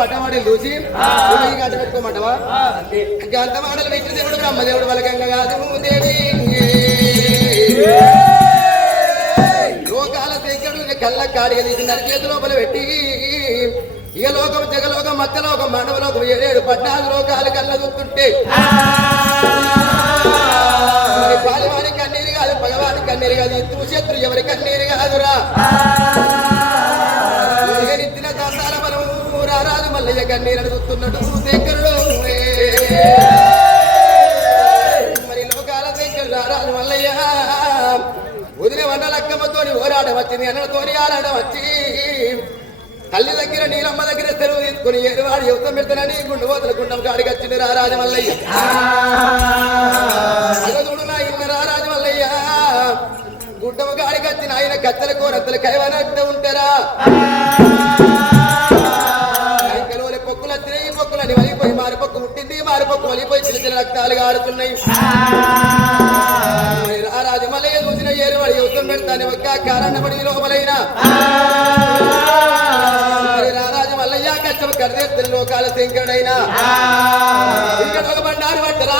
పట్టమాటలు చూసి గంట పెట్టుకోమంటావా గంట మాటలు పెట్టిన దేవుడు బ్రహ్మదేవుడు వలకంగా కాదు దేవి లోకాల శంకరుని కళ్ళ కాడిగా తీసి నరిచేతి లోపల పెట్టి ఇక లోకం జగలోకం మధ్యలోకం మానవలోకం 7 14 లోకాలు కళ్ళ చూస్తుంటే మరి పాలివాని కన్నీరు కాదు పగవాని కన్నీరు కాదు ఇత్తు శత్రు ఎవరి కన్నీరు కాదురా ఇచ్చిన దాసాల మనం రారాజు మల్లయ్య కన్నీరు చూస్తున్నాడు శంకరుడు మరి లోకాల శంకరుడు రారాజు మల్లయ్య ఉదిన వండలక్కమ్మతో ఓరాటం వచ్చింది అన్నతోని ఆరాటం వచ్చి తల్లి దగ్గర నీలమ్మ దగ్గర తెరువు తీసుకుని ఏడువాడు యువతం పెడతానని గుండు పోతల గుండం కాడికి వచ్చింది రారాజ మల్లయ్య అగదుడు నా ఇన్న రారాజ మల్లయ్య గుడ్డము కాడికి వచ్చిన ఆయన కత్తెల కోరత్తలు కైవనట్టు ఉంటారా ఇంకలోని పొక్కులు వచ్చినాయి ఈ పొక్కులని వలిపోయి మారిపొక్కు పుట్టింది మారిపొక్కు వలిపోయి చిన్న చిన్న రక్తాలు కాడుతున్నాయి రారాజ మల్లయ్య చూసిన ఏడువాడు యువతం పెడతాను ఒక్క కారణపడి లోపలైన కర్దేత్తు లోకాల శంకరుడైనా ఇక్కడ ఒక బండారు పట్టరా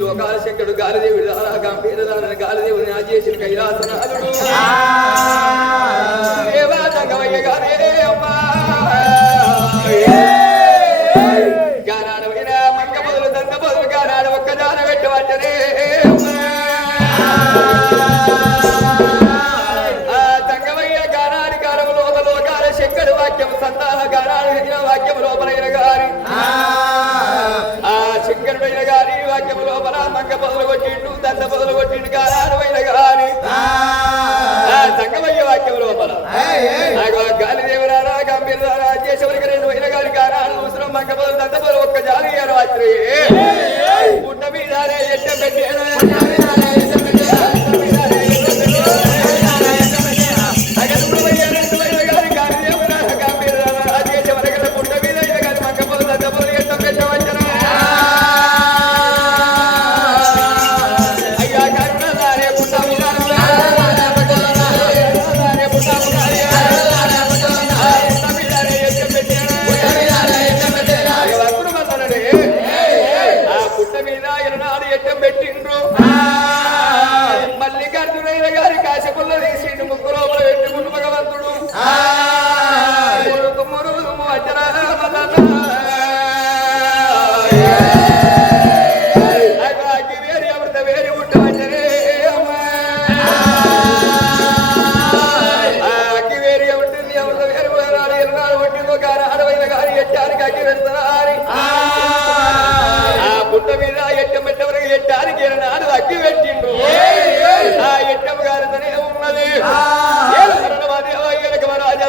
లోకాల శంకరుడు గాలిదేవుడు గంభీరదాన గాలిదేవుని ఆజేసిన కైలాసనాథుడు దేవాదంగమయ్య గారే అమ్మా గానాడు అయినా మంగ మొదలు దండ మొదలు గానాడు ఒక్క దాన పెట్టవచ్చనే దంగమయ్య గానాడి గానం లోపల లోకాల శంకరు వాక్యం సంతాన గానాడు వాక్యం లోపలైన గారి శంకరుడైన గారి వాక్యం లోపల మంగ పొదలు కొట్టిండు దండ పొదలు కొట్టిండు గారాడువైన గారి సంగమయ్య వాక్యం లోపల గాలిదేవరారా గంభీరారా చేసేవరికి 2 అయిన గారి గారాడు అవసరం మంగ పొదలు దండ పొదలు ఒక్క జాలి రాత్రి గుడ్డ మీద ఎట్ట పెట్టారు మల్లికార్జునయ్య గారి కాశపుల్ల తీసి ముగ్గురు లోపల పెట్టుకుంటూ భగవంతుడు వేరి అమృత వేరి పుట్టవచ్చనే అగ్గి వేరి ఉంటుంది అమృత వేరు కొట్టిందో గారి అడవైన గారి ఎట్టానికి అగ్గి పెడతారు పుట్ట మీద ఎట్టం పెట్టవరకు ఎట్టానికి నాడు అగ్గి పెట్టిండు ఆ ఎట్టం గారితోనే ఉన్నది రాజా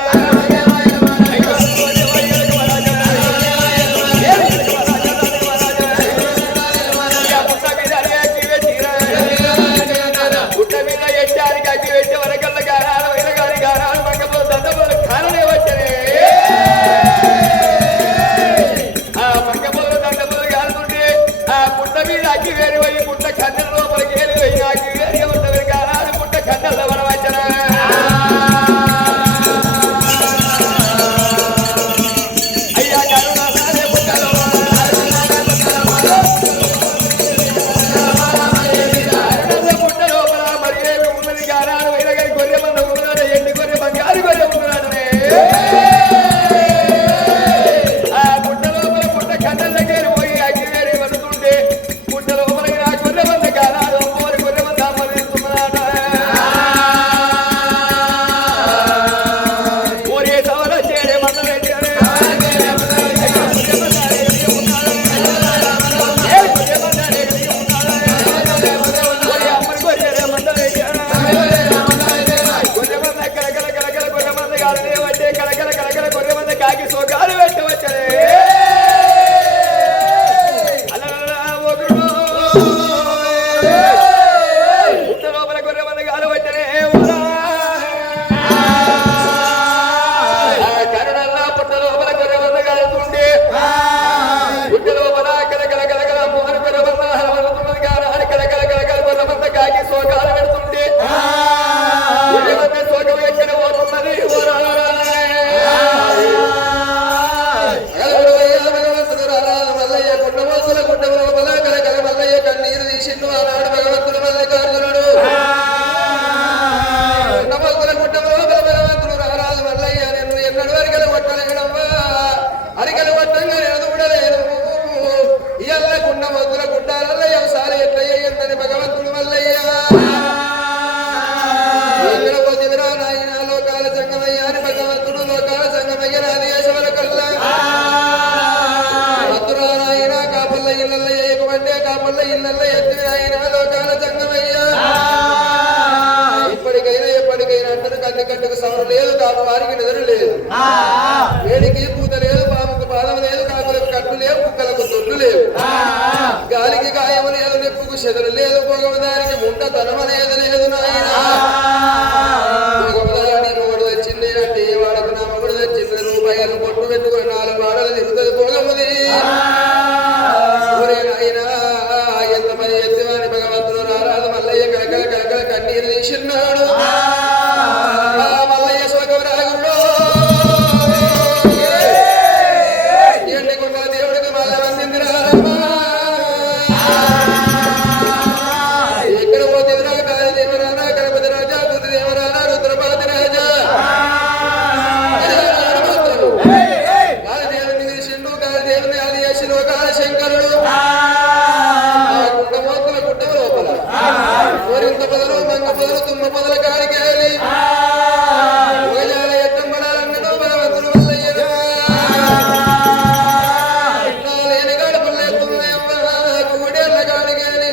వేడికి పూత లేదు, పాముకు పాదం లేదు, కాకులకు కట్టు లేవు, కుక్కలకు తొట్టు లేవు, గాలికి గాయము లేదు, నిప్పుకు చెదరు లేదు, పొగవదానికి ముంట తనమనేది లేదు నాయన. పొగవదాని మొగుడు వచ్చింది అంటే వాడకు నా మొగుడు వచ్చింది, రూపాయలు పొట్టు పెట్టుకుని 4 వాడలు తిరుగుతుంది పొగముది. నాయనా ఎంతమంది ఎత్తివాని భగవంతుడు రారాదు మల్లయ్య కలకల కలకల కన్నీరు తీసిన్నాడు. మల్లయ్య శోకం రాగుడు ఎండికొండ దేవుడికి మల్ల వందింది రామా. ఎక్కడ పోతేవరా కాళీ దేవరానా, గణపతి రాజా, బుద్ధి దేవరానా, రుద్రపాతి రాజా కాళీ దేవుని తీసిండు. కాళీ దేవుని అది చేసిన కాళీ శంకరుడు కుండమోతుల గుడ్డ లోపల కోరింత పొదలు, మంగ పొదలు, తుమ్మ పొదల కాడికి వెళ్ళి ఎట్టంబడాలన్నాడు భగవంతుడు మల్లయ్యరా. లేని గడపలు లేకున్నాయమ్మ కూడేళ్ల కాడికి వెళ్ళి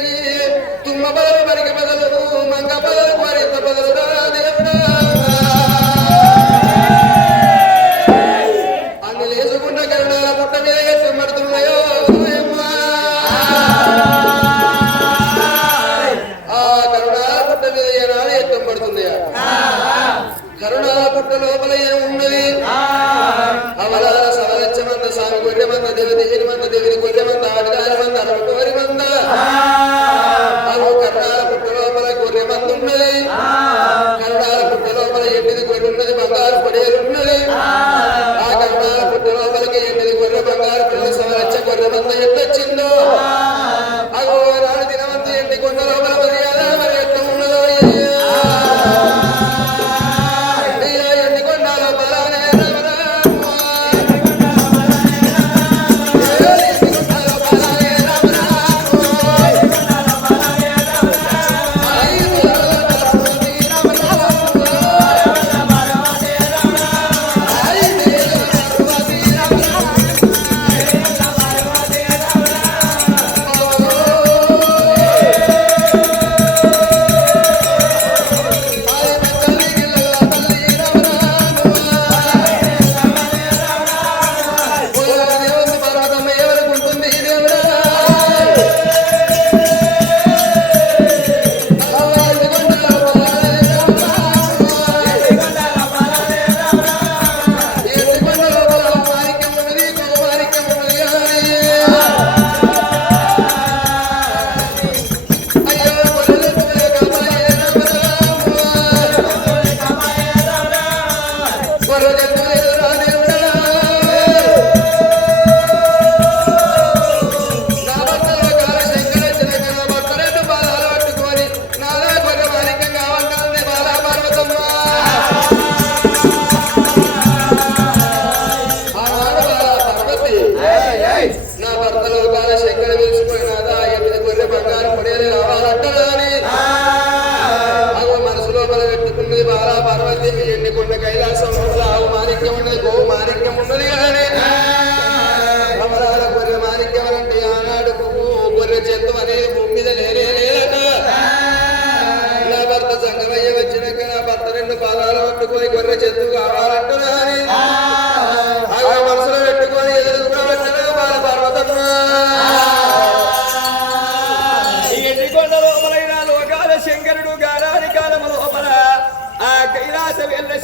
తుమ్మ పొదలు, మరిగి పొదలు, మంగ పొదలు, కోరింత పొదలు రా దేవుడా. అన్ని లేచుకున్న కరుణాల పుట్ట మీద ఎట్టంబడుతున్నాయో కరుణాల పుట్ట లోపల ఏమున్నది? అవలాల సవలచ్చమంద స్వామి గొర్రెమంద దేవదేవిని మంద దేవిని గొర్రెమంద ఆడదాని మంద అరవటోరి మంద. అదో కరుణాల పుట్ట లోపల గొర్రెమంద ఉన్నది. కరుణాల పుట్ట లోపల ఎండిది గొర్రె ఉన్నది, బంగారు పొడేలున్నది. ఆ కరుణాల పుట్ట లోపలికి ఎండిది గొర్రె, బంగారు పొడేలు, సవలచ్చ గొర్రెమంద ఎట్లొచ్చిందో అగో నాడు దినవంత ఎండి కొండ లోపల మర్యాద మరి ఎట్లా ఉన్నదో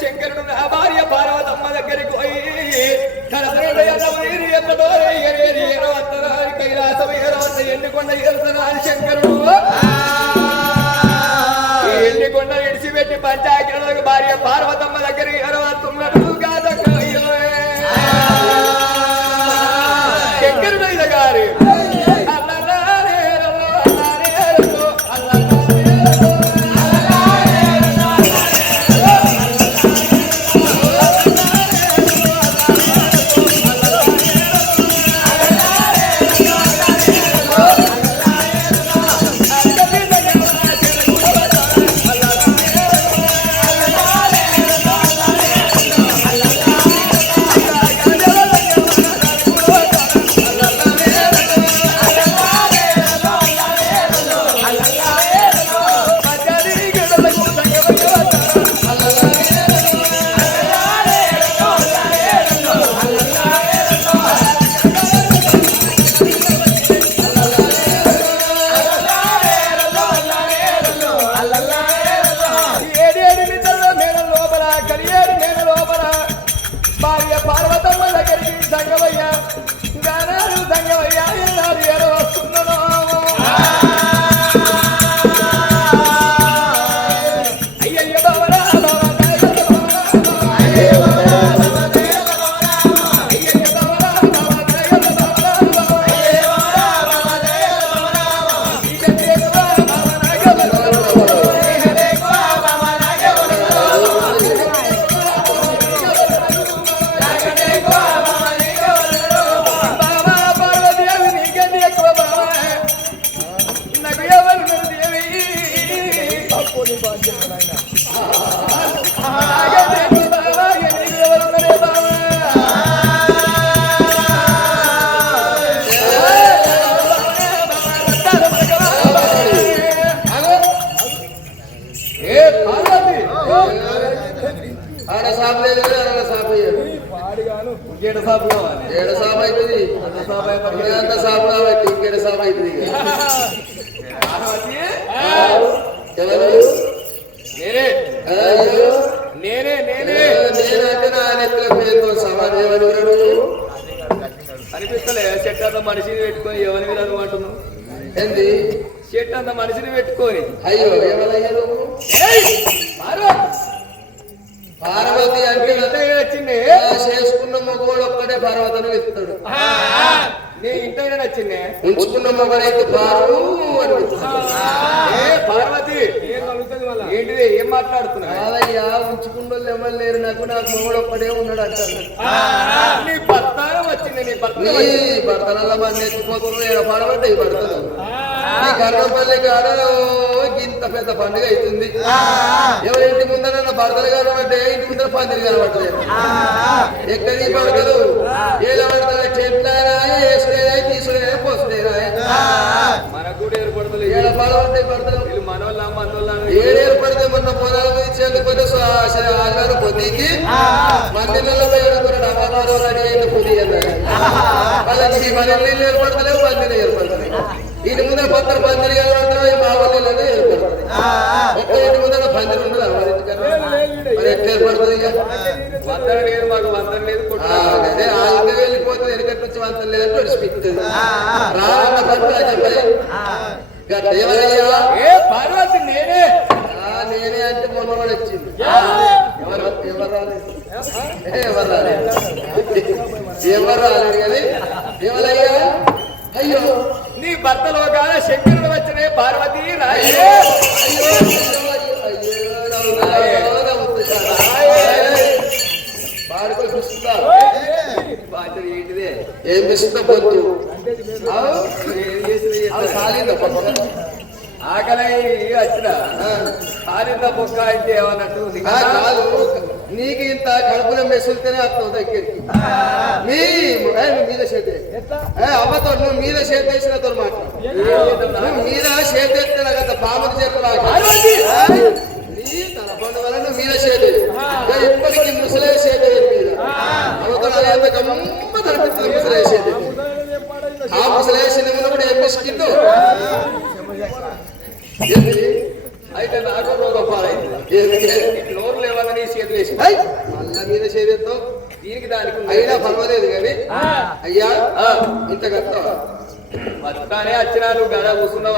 శంకరుడు నా భార్య పార్వతమ్మ దగ్గరికి సాపు కావాలి. ఏడ సాపు అవుతుంది, అంత సాపు అయిపోయింది. అంత సాపు కాబట్టి ఇంకేడ సాపు అవుతుంది. ఎవరు? నేనే అయ్యో నేనే నేనే నేనంటే నా నెత్తుల పేరుతో సమాధి. ఎవరు అనిపిస్తలే చెట్టు అంత మనిషిని పెట్టుకొని ఎవరి మీద అంటున్నావు? ఏంది? చెట్టు అంత మనిషిని పెట్టుకొని. అయ్యో ఎవరయ్యా నువ్వు? పార్వతి అంటే వచ్చింది. చేసుకున్న మగవాడు ఒక్కడే పార్వతను ఇస్తాడు. నీ ఇంట వచ్చింది. ఉంచుకున్న మగనైతే పారు అని పార్వతి ఏంటిది? ఏం మాట్లాడుతున్నావు? కాదయ్యా, ఉంచుకున్న ఎవరు లేరు, నాకు మగవాడు ఒక్కడే ఉన్నాడు అంటాను. నీ భర్త వచ్చింది. నీ భర్తనల్లా మంది ఎత్తిపోతున్నాడు. పాడబడ్డాయి భర్తలు. ఈ కర్ణపల్లి కాడ ఇంత పెద్ద పండుగ అవుతుంది. ఎవరింటి ముందర భర్తలు కనబడ్డే, ఇంటి ముందర పందిరి కనబడలేదు. ఎక్కడి పడకలు ఏదో పడతాయి. చెట్లైనా వేసుకునే తీసుకునే పోసుకునేనా మనకు కూడా ఏర్పడతలేదు. ఏడ పాడబడ్డాయి భర్తలు. మనోళ్ళ మనోళ్ళ ఏడు ఏర్పడితే మొన్న పొలాలు ఇచ్చేందుకు ఆగారు పొద్దుకి మందిరంలో ఏడుకున్నాడు. అమ్మవారు రెడీ అయింది పొద్దు అన్నారు. వాళ్ళకి మన నీళ్ళు ఏర్పడతలేవు, మందిరం ఏర్పడతలేవు. ఇంటి ముందర పక్కన పందిరి కలబడతాయి, మా వాళ్ళనే ఏర్పడుతుంది. ఒక్క ఇంటి ముందర పందిరి ఉండదు. మరి ఎట్లా ఏర్పడుతుంది? వందన లేదు, మాకు వందన లేదు. అదే ఆళ్ళకి వెళ్ళిపోతుంది. వెనకటి నుంచి వంతం లేదంటే విడిచిపెడుతుంది. రావన్న పట్టు చెప్పాలి. పార్వతి నేనే నేనే అంటే మొన్న కూడా వచ్చింది. ఎవరు రాలేదు, ఎవరు రాలేదు కానీ ఎవరయ్యా? అయ్యో నీ భర్తలో కాల శంకరుడు వచ్చిన పార్వతి రాయే. పాడుకొని చూస్తుందా? ఏంటిదే? ఏం చూస్తుందా? పొద్దు ఆకలి వచ్చిన కాలింద బొక్క అయితే ఏమన్నట్టు కాదు. నీకు ఇంత కడుపులో మెసులుతేనే వస్తావు దగ్గరికి. మీద చేతే అమ్మతో నువ్వు మీద చేతేసినతో మాట్లాడు. మీద చేతేస్తే కదా పాములు చెప్పు. నీ తన పండు వల్ల నువ్వు మీద చేతే ఇప్పటికీ ముసలే చేతే మీద అమ్మతో అదేంత గమ్మ తనిపిస్తుంది. ముసలే చేతే ఆ ముసలే సినిమాలో కూడా ఏం మెసుకిందో అయితే నాకు రోగం పాలైంది. నోరు లేవని చేతులు వేసి మళ్ళా మీద చేదేస్తావు. దీనికి దానికి అయినా పర్వాలేదు కానీ అయ్యా ఇంత కత్తా బతుకానే వచ్చినా నువ్వు గడ కూర్చున్నావు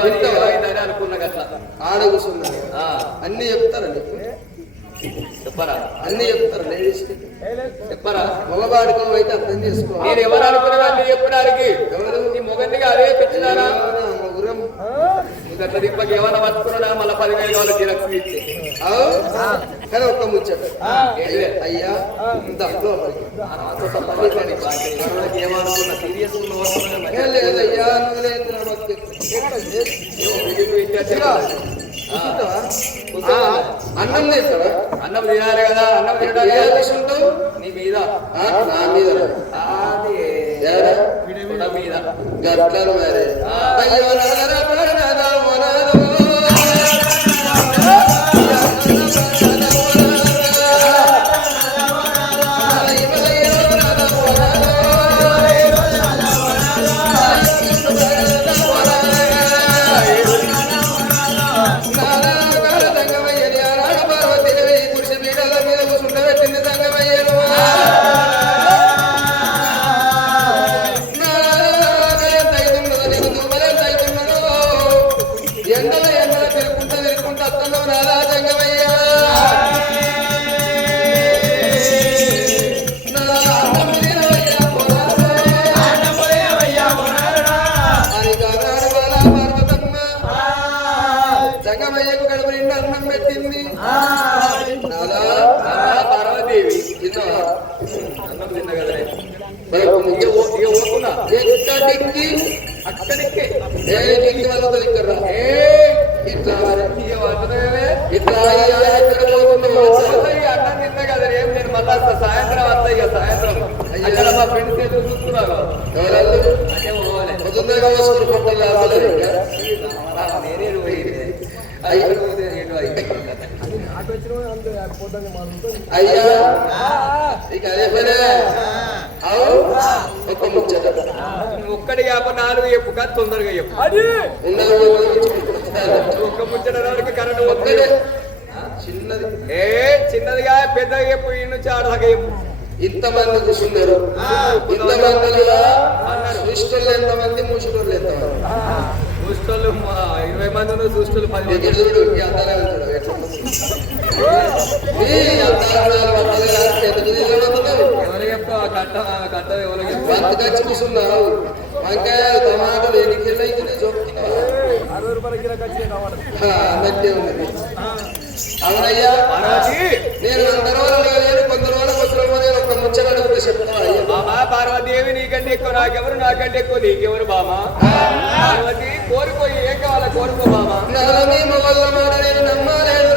అని అనుకున్నా కదా. ఆడ కూర్చున్నా అన్ని చెప్తారా నీకు? చెప్పరా? అన్ని చెప్తారా? లేడీస్ చెప్పరా? మగవాడికం అయితే అర్థం చేసుకో. నేను ఎవరు అనుకున్నా అన్ని చెప్పడానికి. ఎవరు? నీ మొగందిగా అదే పెంచినారా? గురం గట్ల దిప్పకి ఏమన్నా పట్టుకున్నా మళ్ళీ 10,000 కావాలి జిరాక్స్ ఇచ్చి. కానీ ఒక్క ముచ్చట అయ్యా ఏమనుకున్నా సీరియస్ లేదయ్యా. అన్నం తింటావా? అన్నం తినాలి కదా. అన్నం తినడానికి నీ మీద నా మీద మీద గట్లను మరి అయ్యో అక్కడికి ఇట్లా అన్నం తిన్నా కదా. ఏం నేను మళ్ళా సాయంత్రం వస్తా. ఇక సాయంత్రం అక్కడ మా ఫ్రెండ్స్ ఏదో చూస్తున్నారు. అయ్యా ఇక అదే పనే ఒక్క ముచ్చట ఒక్కడి యాప 4 చెప్పు కాదు తొందరగా చెప్పు ఒక్క ముచ్చట రావడానికి కరెంట్ ఒక్కడే చిన్నది చిన్నదిగా పెద్దగా చెప్పు ఈ నుంచి ఆడదాకా చెప్పు ఇంతమంది కూర్చున్నారు ఇంతమందిలో సృష్టిలో ఎంతమంది ముష్టిలో ఎంతమంది చూస్తోళ్ళు 20 మంది ఉన్నారు చూస్తోళ్ళు 10 మంది చూడు ఈ అద్దాలే ఉంటాడు ఎవరు చెప్పు కట్ట ఎవరు వచ్చి కూర్చున్నావు వంకాయ టమాటాలు ఎన్నికలు అయితే అన్నట్టే ఉన్నది అవునయ్యా నేను అందరూ లేదు కొందరు వాళ్ళకి వచ్చిన ఒక ముచ్చట కూడా చెప్తాను బాబా పార్వతీదేవి నీకంటే ఎక్కువ నాకెవరు నాకంటే ఎక్కువ నీకెవరు బామా పార్వతి కోరుకో ఏం కావాలా కోరుకో బామా మీ మొగల మాట నేను నమ్మలేను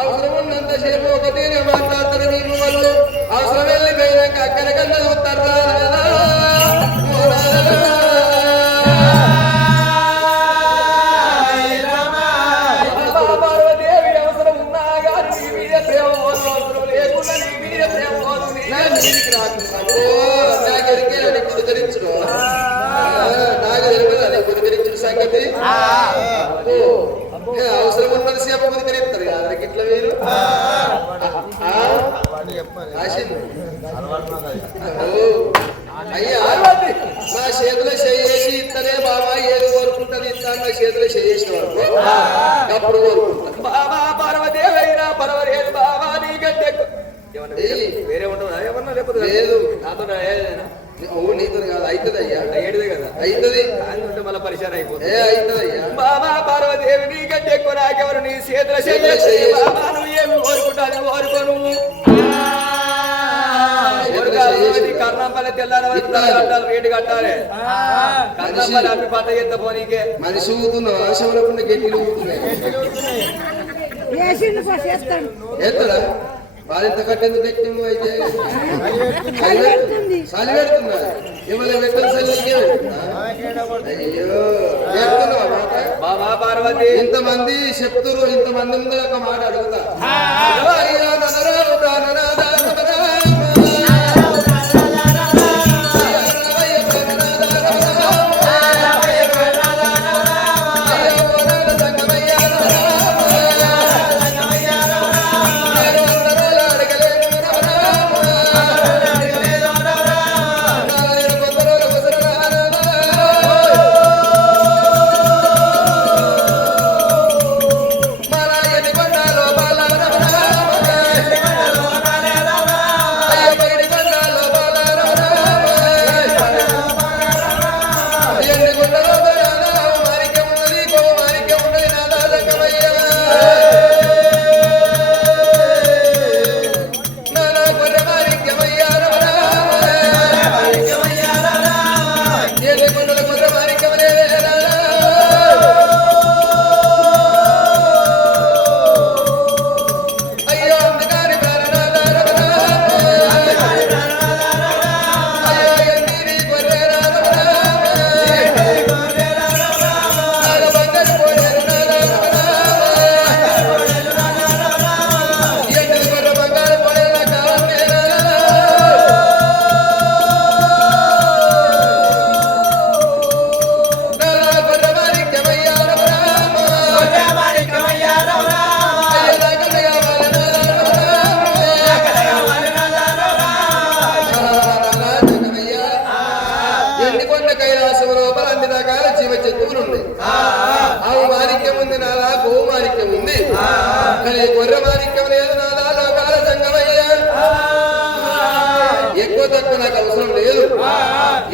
అవసరం ఉన్నంతసేపు ఒకటి మాట్లాడతారు మీ మొగలు అవసరం వెళ్ళి పోయినాక అక్కడ కన్నా చూస్తారా సంగతి అవసరం ఉన్నది సేపు కుదిరిస్తారు అందరికి ఇట్లా మీరు అయ్యా నా చేతిలో చేసి ఇస్తనే బాబా ఏది కోరుకుంటుంది ఇస్తాను నా చేతిలో చేసిన వరకు అప్పుడు కోరుకుంటాను బాబా పార్వదేవైనా పర్వాలేదు బాబా నీకంటే వేరే ఉంటుందా ఏమన్నా లేకపోతే లేదు నాతో నీతో కాదు అవుతుంది అయ్యా ఏడుదే కదా అవుతుంది అంటే మళ్ళీ పరిచయం అయిపోతుంది అవుతుంది అయ్యా బాబా పార్వదేవి నీకంటే ఎక్కువ నాకెవరు నీ చేతుల బాబా నువ్వు ఏమి కోరుకుంటాను కోరుకోను కర్ణంపల్లి తెల్లారి కట్టాలి రేటు కట్టాలి కర్ణంపల్లి అమ్మి పట్ట చేస్తా పోనీకే మనిషి ఊతున్నావు ఆశవరకుండా గట్టిలు ఊతున్నాయి ఎత్తడా వాళ్ళంత కట్టేందుకు తెచ్చింది అయితే చలి పెడుతున్నా ఏమైనా పెట్టాలి చల్లికే అయ్యో బాబా పార్వతి ఇంతమంది చెప్తురు ఇంతమంది ముందు ఒక మాట అడుగుతా అయ్యో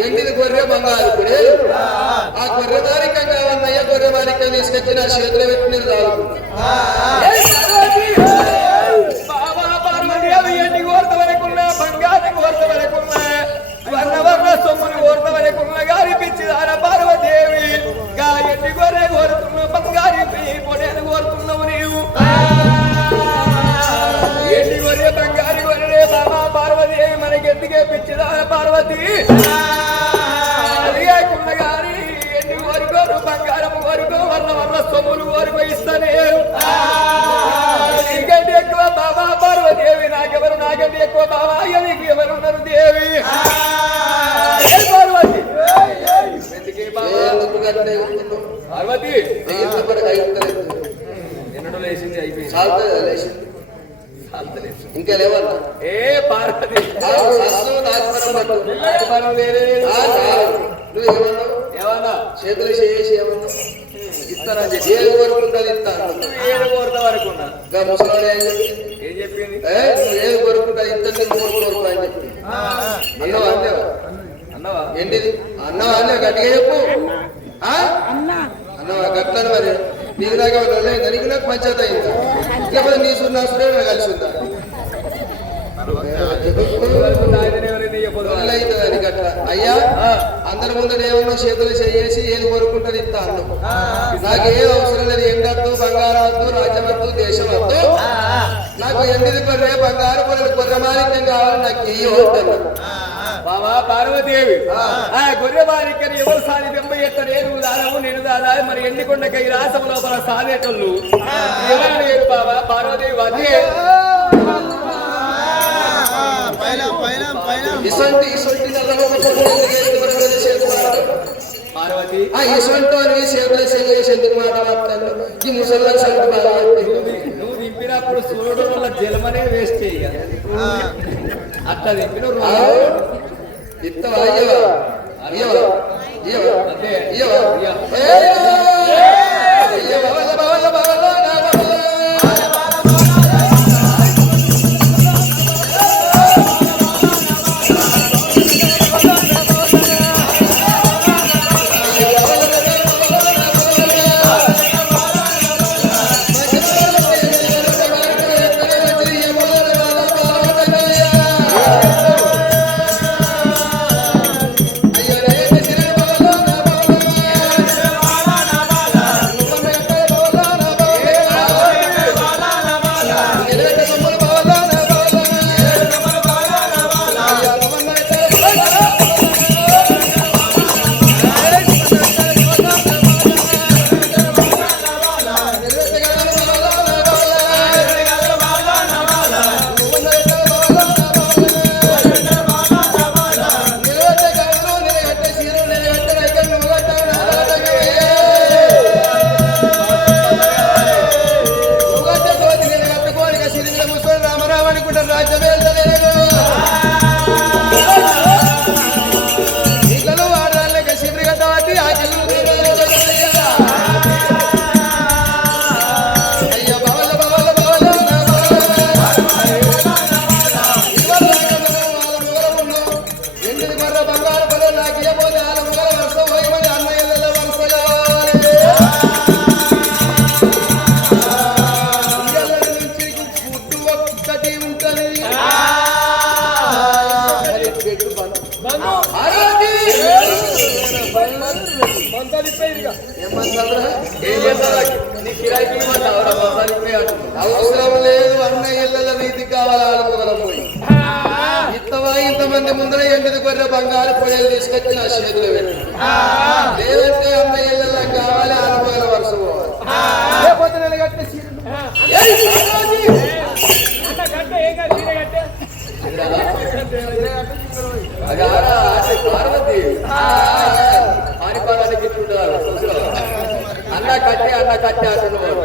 ఎండిది గొర్రె బంగారు కుడేలు ఆ గొర్రె మారికంగా ఉన్నయ్య గొర్రె మారికం తీసుకొచ్చి నా చేతిలో పెట్టి ఎండి కోరత వరకున్నా బంగారు కోరత వరకున్నా వర్ణ సొమ్ముని కోరత వరకున్నా గారి పిచ్చిదార పార్వదేవి గా ఎండి గొర్రె కోరుతున్నావు బంగారు పొడేలు కోరుతున్నావు నీవు ఎండి గొర్రె బంగారు గొర్రె బాబా పార్వదేవి మనకెందుకే పిచ్చిదార పార్వతి అది కాకుండా గారి ఎండి కోరుకోరు బంగారం కోరుకో వర్ణ సొమ్ములు కోరుకో ఇస్తానే ఇంకంటే ఎక్కువ బాబా పార్వతి పార్వదేవి నాకెవరు నాకంటే ఎక్కువ బావా నీకు ఎవరున్నారు దేవి పార్వతి పార్వతి ఎన్నడూ లేచింది అయిపోయింది ఇంకా లేవన్నా ఏ పార్వతి నువ్వేమన్నావు ఏమన్నా చేతులు చేసి ఏమన్నా ఇస్తానని చెప్పి ఏది కోరుకుంటుంది ఇస్తాను ఏడు కోరుతా వరకు ముసలాడు ఏం చెప్పింది నువ్వు ఏది కోరుకుంటుంది ఇస్తాను కోరుకోరు అని చెప్పి అన్నవా అందేవా అన్నవా ఏంటిది అన్నవా అన్న గట్టిగా చెప్పు అన్నవా గట్లని మరి నీకు దాకా నీకు నాకు పంచాయతీ అయిందా లేకపోతే నీ సున్నా సురే కలిసి ఉందా అవుతుంది గట్ల అయ్యా అందరి ముందు ఏమన్నా చేతులు చేసి ఏది కోరుకుంటుంది ఇస్తా అన్నం నాకు ఏ అవసరం లేదు ఎండద్దు బంగారం వద్దు రాజ్యం వద్దు దేశం వద్దు నాకు ఎండిది కొర్రే బంగారు కొర్రె మాణిక్యం కావాలి నాకు ఏ వద్దన్నా బాబా పార్వదేవి గొర్రె మాణిక్యని ఎవరు సాధి వెంబై ఎత్త నేను దానము నేను దాదా మరి ఎండికొండకై రాసము లోపల సాధేటోళ్ళు ఎవరు లేరు బాబా పార్వదేవి అదే పార్వతి ఇసొంటి చేతులు చేసి ఎందుకు మాట్లాడతాను ఈ ముసలి నువ్వు దింపినప్పుడు సూర్యుడు వల్ల జలమనే వేస్ట్ చేయ అట్లా దింపిన ఇత్తవా అయ్యవా అవసరం లేదు అన్న ఇళ్ళ రీతి కావాలా ఆడుకోగలపోయి ఇంతమంది ముందర ఎండిది కొర్రె బంగారు పొయ్యలు తీసుకొచ్చి నా చేతులు పెట్టి లేదంటే అన్న ఇళ్ళ కావాలి ఆడుకోగల వరుస పార్వతి పానిపాలానికి అన్న కట్టి అంటున్నారు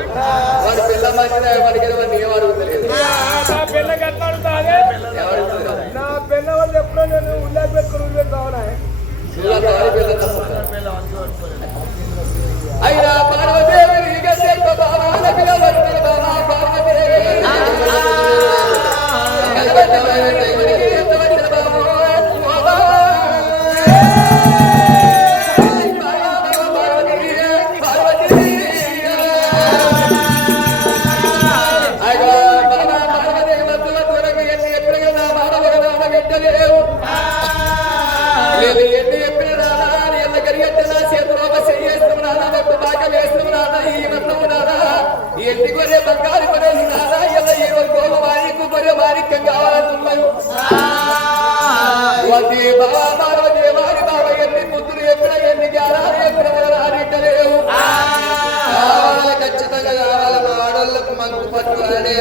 వాడు పిల్ల మంచిదా వాడికి వాడిని ఏం అడుగుతలేదు నా పిల్ల వాళ్ళు ఎప్పుడో నేను ఉల్లాకి పెట్టుకుని కావాలా అయినా పార్వదేవి ఎంటి కొరే బంగారు కొరే కొరే మాణిక్యం కావాలనుకున్నాను పార్వదేవారి బాబా ఎన్ని ముద్దులు ఎక్కడ ఎన్ని జ్ఞానాలు ఎక్కడ రానిట్టలేవు ఖచ్చితంగా కావాలి మా ఆడోళ్ళకు మంకు పట్టు అనే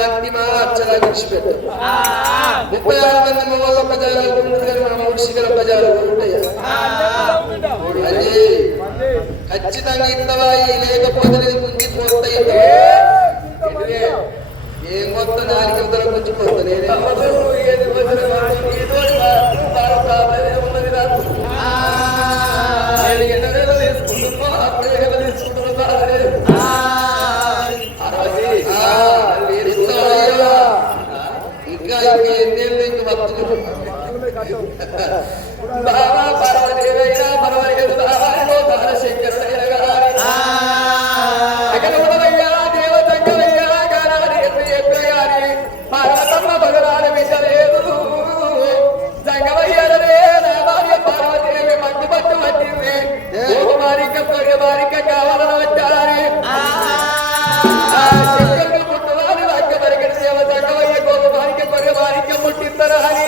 అట్టి మా అర్చన దాకా ఇచ్చిపెట్టు 36 మంది మమ్మల్ని ఒక్క జాగాలు ఉంటుంది కానీ మా ముడిసిగల ఒక్క జాగాలు ఉంటాయా అది ఖచ్చితంగా ఇస్తావా లేకపోతే నేను గుంజిపోతాయి ఏం మొత్తం నాలుగు ఉత్తర గుంజిపోతా ఇంకా ఎన్నేళ్ళు ఇంక భక్తులు బాబా పర్వదేవైనా పర్వాలేదు బాబా శంకరుడైన పార్వతమ్మ భగవాను వింటలేదు జంగమయ్యారే నా భార్య పార్వదేవి మందు పట్టు పట్టింది మారిక కొర్రె మారిక కావాలని వచ్చారని శంకరుడు పుట్టువారి వాక్య పరిగణ సేవ జంగమయ్య గోప మారిక కొర్రె మారిక పుట్టిస్తారా అని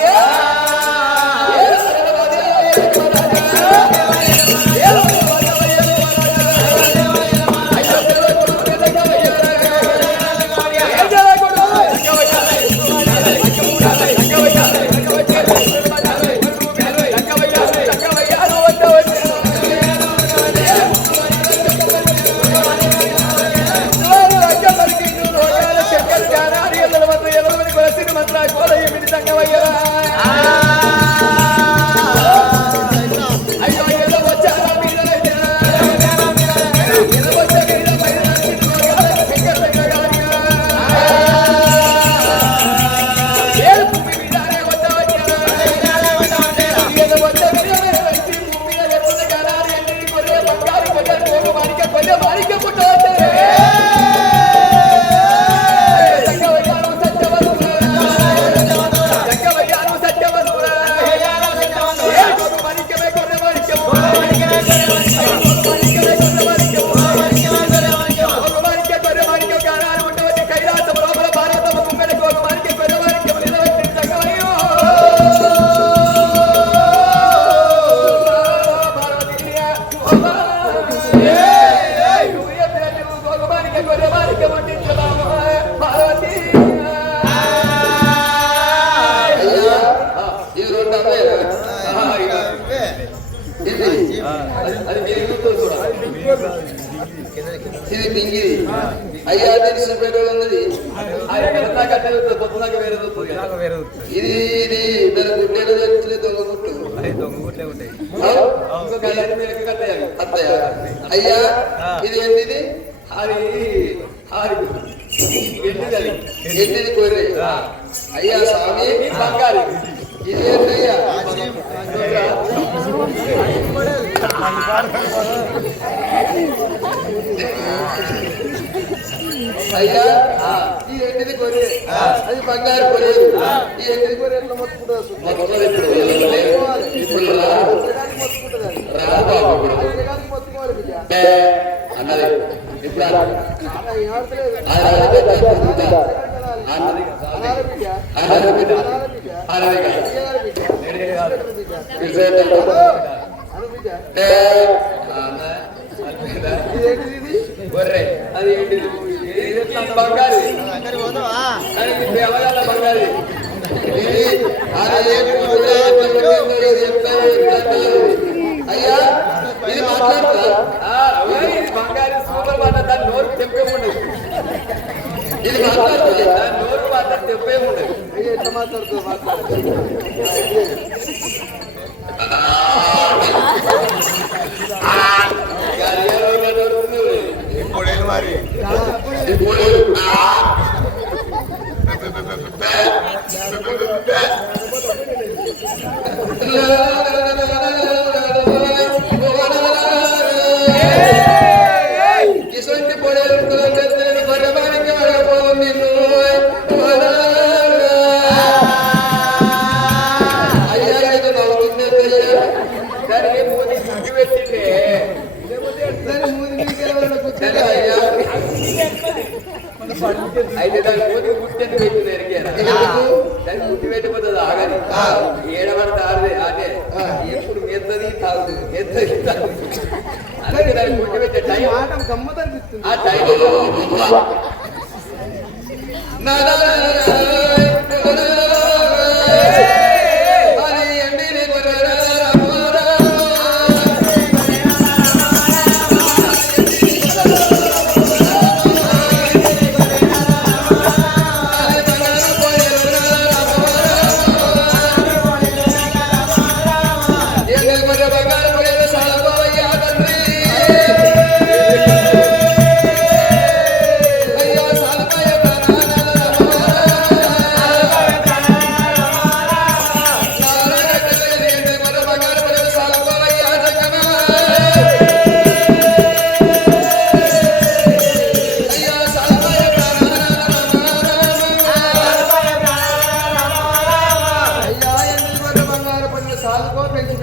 ఇది పింగిది అయ్యా తెలిసిన పేరు ఉన్నది ఇది ఇది దాని గుడ్డేలో తెచ్చిన దొంగ గుట్టు అయ్యా ఇది ఏంటిది ఏంటిది కొర్రె అయ్యా స్వామి బంగారు ఇది ఏంటయ్యా అయ్యా ఈ ఎంటిది కొర్రె అది బంగారు కొర్రె ఈ ఎంటిది కొర్రె ఎట్లా మొత్తుకుంటుంది అన్నది ఇప్పుడు గొర్రె అది బంగారు బంగారు అయ్యా ఇది మాట్లాడుతుందా ఇది బంగారు సూపర్ మాట దాని నోరు తెంపే ఉండదు ఇది మాట్లాడుతుంది దాని నోరు మాత్రం తెంపే ఉండదు ఎట్లా మాట్లాడుతుంది మరి కిసంటి పొడేలు బరబానికి పోయింది అయ్యా ఇది నవ్వుతుంది దానికి మూది గుడ్డి పెట్టిండే అయితే దాని మూది గుట్టని పెట్టింది ఎరిగారా దానికి గుడ్డి పెట్టిపోతుంది ఆగని ఏడబడితే ఆడదే అదే ఎప్పుడు మెత్తది తాగుతుంది మెత్తది తాగుతుంది అందుకే దానికి గుడ్డి పెట్టే టైం ఆ టైం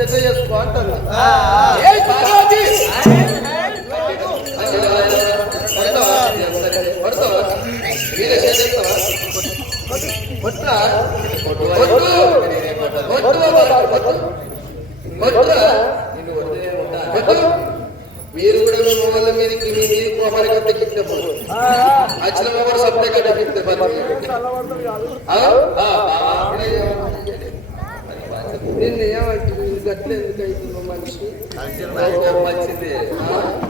పెద్ద చేసుకో అంటాను. ఏ పార్వతి మీరు కూడా మీ మొబైల్ మీదకి మీ మీద కోపానికి తెక్కించప్పుడు వచ్చిన మొబైల్ సప్లై నిన్ను ఏమంటుంది గట్ల ఎందుకు అవుతున్నావు మనిషి మంచిది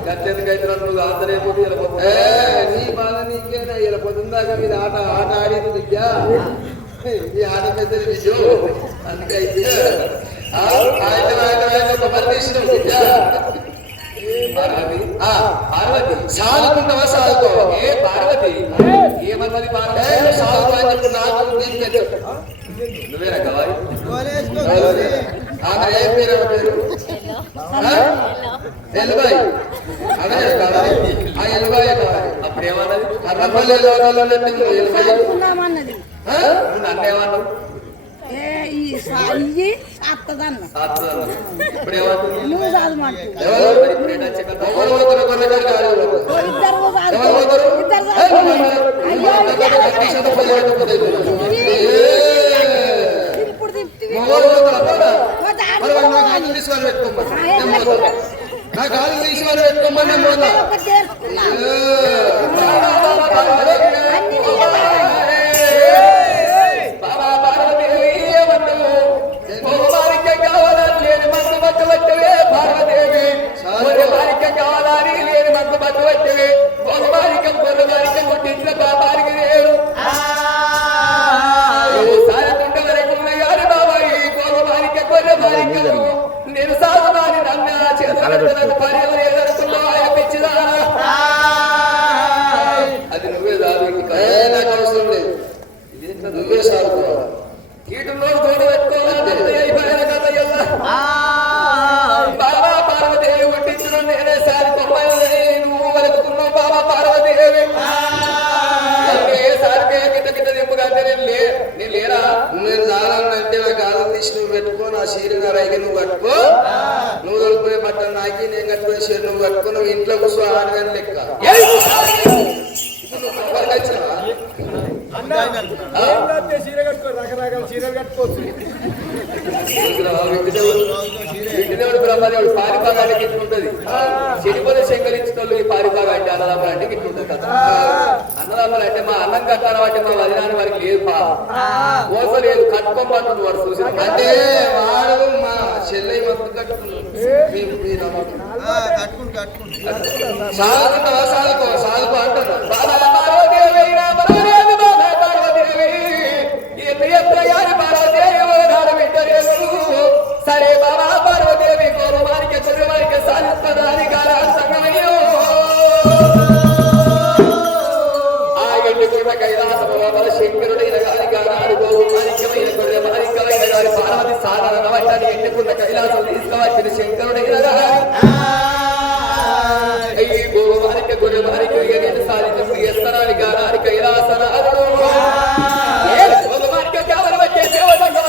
గట్టెందుకు అయితే నువ్వు ఆదరైపోతే నీ బాధ నీకేనా ఇలా పొద్దుందాకా మీద ఆట ఆడేది విద్యా ఈ ఆట పెద్ద విషయం అందుకే అయితే పార్వతి సాదుకుంటావా సాదుకో. ఏ పార్వతి ఏమన్నది పార్వతి సాదుకో అని చెప్పి నాకు నువ్వేనా కావాలి ఆమె ఏ పేరు పేరు ఎల్లుబాయి అదే కావాలి. ఆ ఎల్లుబాయి కావాలి. అప్పుడు ఏమన్నది కర్రపల్లి ఎల్లుబాయి అన్నది నన్నేమన్నావు ఇప్పుడు ఏమవుతుంది నువ్వు చదవమంటు ఇప్పుడు ఏంటో చెప్పండి ఇప్పుడు తీసుకొని పెట్టుకోమని నా కాలు తీసుకొని పెట్టుకోమని నేను సాగుదాని నన్న అది నువ్వే దాని నాకు అవసరం లేదు. నువ్వే సాగుతావు. కీటులో తోడు పెట్టుకోవాలి అయిపోయిన కథ ఎలా బాబా పార్వదేవి ఒట్టించిన నేనే సారి తొమ్మిది నువ్వు వలుకుతున్నావు బాబా పార్వదేవి సారికే గిట్ట గిట్ట దింపుగా నేను లేరా నేను రానంటే నా కాలం తీసి నువ్వు పెట్టుకో, నా చీర నా రైకి నువ్వు కట్టుకో, నువ్వు తొలుకునే బట్టలు నాకి నేను కట్టుకునే చీర నువ్వు కట్టుకో, నువ్వు ఇంట్లో కూర్చో ఆడగానే లెక్క. చీర కట్టుకో, రకరకాల చీరలు కట్టుకోవచ్చు. విష్ణుదేవుడు బ్రహ్మదేవుడు పారిభాగానికి ఇట్లుంటది చెడిపోతే శంకరించుకోళ్ళు ఈ పారిభాగం అంటే అన్నదమ్ములు అంటే ఇట్లుంటది కదా. అన్నదమ్ములు అంటే మా అన్నం కట్టాలి అంటే మా వదినాన్ని వారికి లేదు ఓస లేదు కట్టుకోబడుతుంది వాడు చూసి అంటే వాడు మా చెల్లె మొత్తం కట్టుకున్నాడు. సాగుకుంటావా సాగుకో సాగుకో అంటున్నా. సరే బాబా పార్వదేవి గౌరవానికి చదువానికి సాధిస్తానికి సంగమయ్యో ఆ ఎండుకున్న కైలాస శంకరుడైన గారి గారు గౌరవానికమైన గొర్రెమానికమైన గారి పార్వతి సాధారణ వచ్చాన్ని ఎండుకున్న కైలాసం తీసుకువచ్చిన శంకరుడైన ఈ గౌరవానికి గొర్రెమానికి నేను సాధించిన ఎస్తరాని గారి కైలాసనాథుడు గౌరవానికి కేవలం వచ్చే దేవతంగా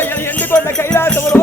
ఎండికొండ కైలాసములో